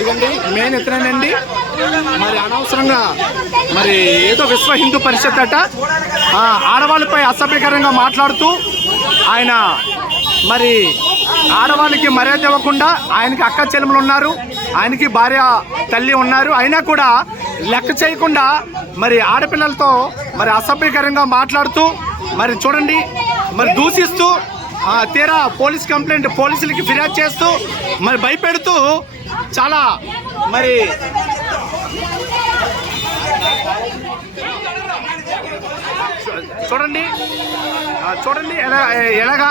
ఇదిగోండి మెయిన్ ఎత్తనండి మరి అనవసరంగా మరి ఏదో విశ్వ హిందూ పరిషత్ అట ఆడవాళ్ళపై అసభ్యకరంగా మాట్లాడుతూ ఆయన మరి ఆడవాళ్ళకి మర్యాద ఇవ్వకుండా ఆయనకి అక్క చెల్లెములు ఉన్నారు ఆయనకి భార్య తల్లి ఉన్నారు. అయినా కూడా లెక్క చేయకుండా మరి ఆడపిల్లలతో మరి అసభ్యకరంగా మాట్లాడుతూ మరి చూడండి మరి దూషిస్తూ తీరా పోలీస్ కంప్లైంట్ పోలీసులకి ఫిర్యాదు చేస్తూ మరి భయపెడుతూ చాలా మరి చూడండి చూడండి ఎలా ఎలాగా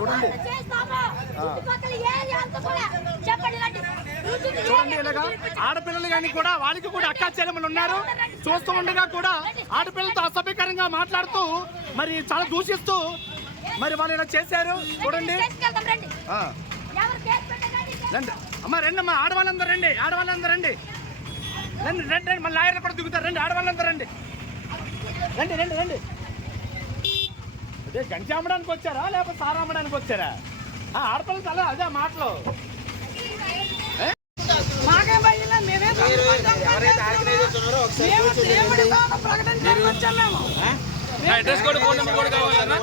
చూడండి. ఇలాగా ఆడపిల్లలు కానీ కూడా వాళ్ళకి కూడా అక్కా చెల్లెములు ఉన్నారు. చూస్తూ ఉండగా కూడా ఆడపిల్లలతో అసభ్యకరంగా మాట్లాడుతూ మరి చాలా దూషిస్తూ మరి వాళ్ళు ఇలా చేశారు. చూడండి. రండి. అమ్మ రండి. అమ్మా ఆడవాళ్ళందరూ రండి ఆడవాళ్ళందరూ రండి. రండి రండి రండి. మళ్ళీ లాయర్లు కూడా దిగుతారు. రండి ఆడవాళ్ళందరూ రండి. రండి రండి రండి. అదే గంజి అమ్మడానికి వచ్చారా? లేకపోతే సారా అమ్మడానికి వచ్చారా? ఆ, ఆడపిల్లలు తల అదే మాటలు. మాకేం మేమే ప్రకటించాం అడ్రస్ కూడా ఫోన్ నెంబర్ కూడా కావాలన్నా.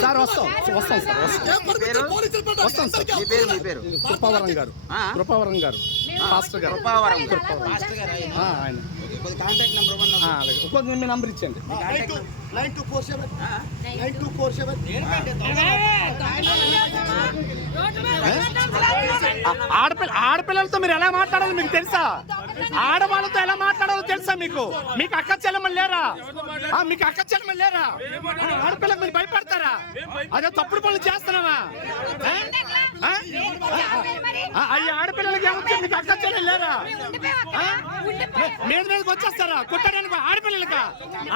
సార్ వస్తాం వస్తాం సార్ వస్తాం వస్తాం సార్ మీ పేరు మీ పేరు కృపావరం గారు కృపావరం గారు పాస్టర్ గారు కృపావరం ఆయన కాంటాక్ట్ నెంబర్ ఇవ్వండి ఆ, అలాగే ఇంకొక మీ నంబర్ ఇచ్చండి రోడ్డు మీద ప్రకటించలేదు. ఆ, ఆడపిల్ల ఆడపిల్లలతో మీరు ఎలా మాట్లాడాలి మీకు తెలుసా? ఆడవాళ్ళతో ఎలా మాట్లాడాలో తెలుసా మీకు? మీకు అక్క చెల్లెమ్మలు లేరా? మీకు అక్క చెల్లెమ్మలు లేరా? ఆ, ఆడపిల్లకు మీరు భయపడతారా? అదే తప్పుడు పనులు చేస్తున్నావా? అయ్యి ఆడపిల్లలకి ఏమొచ్చింది మీకు అక్క చెల్లెలు లేరా? మీద మీదకి వచ్చేస్తారా? కుట్టడానికి ఆడపిల్లలకా?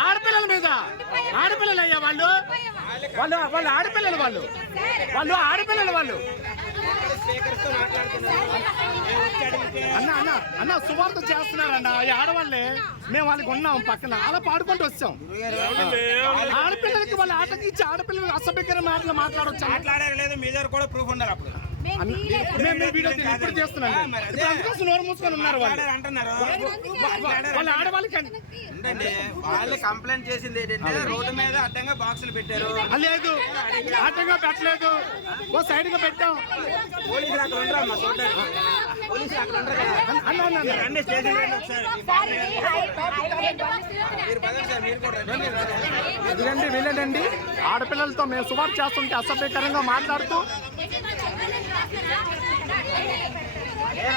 ఆడపిల్లల మీద? ఆడపిల్లలు అయ్యా వాళ్ళు? వాళ్ళు వాళ్ళు ఆడపిల్లలు వాళ్ళు. వాళ్ళు ఆడపిల్లలు వాళ్ళు. అన్న అన్న అన్న సువార్త చేస్తున్నారన్న ఈ ఆడవాళ్ళే మేము వాళ్ళకి ఉన్నాం పక్కన. అలా పాడుకుంటూ వచ్చాం. ఆడపిల్లలకి వాళ్ళ ఆటకి ఇచ్చి ఆడపిల్లలకి అసభ్యకర మాటలు మాట్లాడొచ్చు? మాట్లాడారు లేదు మీ దగ్గర కూడా ప్రూఫ్ ఉండాలి అప్పుడు. ఇప్పుడు అందుకోసం నోరు మూసుకొని ఉన్నారు వాళ్ళు అంటున్నారు వాళ్ళ ఆడవాళ్ళకి ఏంటండి వాళ్ళు కంప్లైంట్ చేసింది ఏంటంటే రోడ్డు మీద అడ్డంగా బాక్సులు పెట్టారు లేదు ఆటంగా పెట్టలేదు ఓ సైడ్గా పెట్టాం పోలీసులు అక్కడ ఉండరు అమ్మా చూడండి పోలీసులు అక్కడ ఉండరు కదా అన్న, అన్న అన్న, అన్న రండి స్టేషన్ రండి ఒకసారి మీరు పదండి సార్ మీరు కూడా రండి ఇదిగండి వీళ్ళేనండి ఆడపిల్లలతో మేము సుమారు చేస్తుంటే అసభ్యకరంగా మాట్లాడుతూ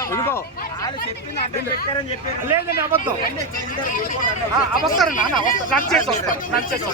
ఇదిగో లేదండి అబద్ధం. అబద్ధం లంచ్ చేసి లంచ్ చేసి